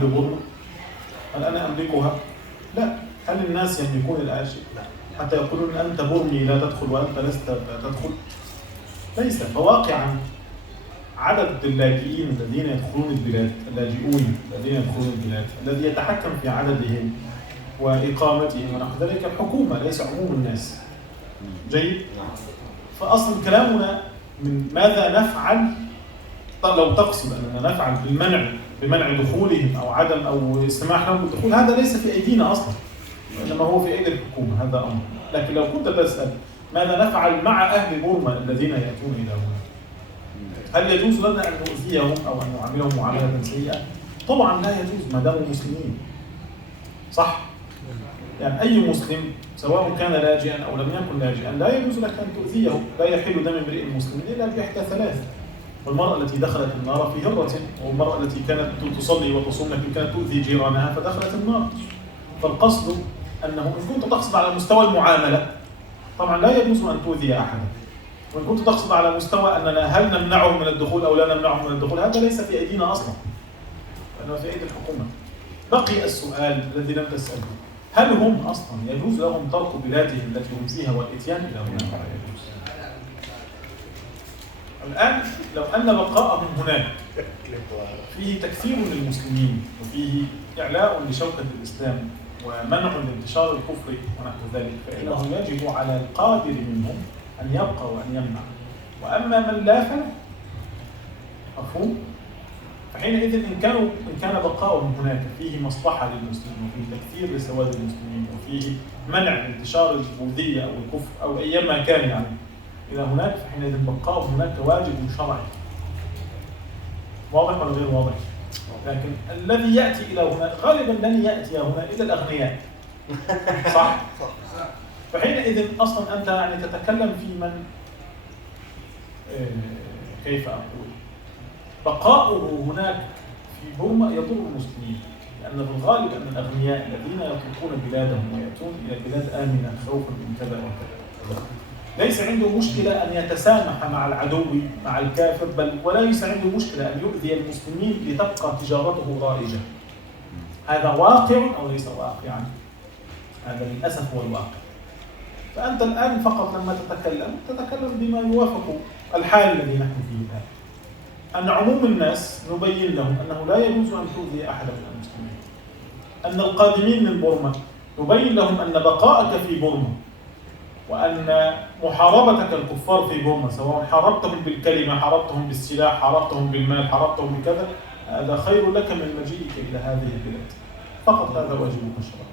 ببورما؟ هل أنا أملكها؟ لا. هل الناس يملكون الأشياء؟ لا. حتى يقولون أنت برمي لا تدخل وأنت لست تدخل؟ ليس. فواقعا عدد اللاجئين الذين يدخلون البلاد، اللاجئون الذين يدخلون البلاد، الذي يتحكم في عددهم وإقامتهم ونحو ذلك الحكومة ليس عموم الناس. جيد؟ فأصل كلامنا من ماذا نفعل، لو تقصد أننا نفعل بمنع دخولهم أو عدم أو السماح لهم بالدخول، هذا ليس في أيدينا أصلا، إنما هو في أيدي الحكومة، هذا أمر. لكن لو كنت تسأل ماذا نفعل مع أهل بورما الذين يأتون إلى هنا، هل يجوز لنا أن نؤذيهم أو أن نعاملهم معاملة سيئة؟ طبعا لا يجوز ما داموا مسلمين. صح؟ يعني أي مسلم سواء كان لاجئا أو لم يكن لاجئا لا يجوز لك أن تؤذيه. لا يحل دم امرئ مسلم إلا بإحدى ثلاث: والمرأة التي دخلت النار في هرة، والمرأة التي كانت تصلي وتصوم لكن كانت تؤذي جيرانها فدخلت النار. فالقصد أنه إن كنت تقصد على مستوى المعاملة طبعا لا يجوز أن تؤذي أحدا، وإن كنت تقصد على مستوى أننا هل نمنعهم من الدخول أو لا نمنعهم من الدخول، هذا ليس في أيدينا أصلا، لأنه في أيدي الحكومة. بقي السؤال الذي لم تسأله: هل هم أصلا يجوز لهم ترك بلادهم التي هم فيها والإتيان إلى هنا؟ الآن لو أن بقاءهم هناك فيه تكثير للمسلمين وفيه إعلاء لشوكة الإسلام ومنع لانتشار الكفر ونحو ذلك، فإنه يجب على القادر منهم أن يبقى وأن يمنع، وأما من لا فلا. مفهوم؟ فحينئذ إن كان بقاؤهم هناك فيه مصلحة للمسلمين وفيه تكثير لسواد المسلمين وفيه منع انتشار البوذية أو الكفر أو أيما كان يعني إلى هناك، فحينئذ بقاؤهم هناك واجب شرعي. واضح ولا غير واضح؟ لكن الذي يأتي إلى هنا غالبا لن يأتي هنا إلا الأغنياء. صح؟ فحينئذ أصلا أنت يعني تتكلم في من كيف أقول بقاؤه هناك في بورما يضر المسلمين، لأن في الغالب أن الأغنياء الذين يتركون بلادهم ويأتون إلى بلاد آمنة خوفا من كذا وكذا ليس عنده مشكلة أن يتسامح مع العدو مع الكافر، بل وليس عنده مشكلة أن يؤذي المسلمين لتبقى تجارته رائجة. هذا واقع أو ليس واقعا؟ هذا للأسف هو الواقع. فأنت الآن فقط لما تتكلم بما يوافق الحال الذي نحن فيه الآن، أن عموم الناس نبين لهم أنه لا يجوز أن تؤذي أحدا من المسلمين، أن القادمين من بورما نبين لهم أن بقاءك في بورما وأن محاربتك الكفار في بورما سواء حاربتهم بالكلمة، حاربتهم بالسلاح، حاربتهم بالمال، حاربتهم بكذا، هذا خير لك من مجيئك إلى هذه البلاد. فقط هذا واجبك الشرعي.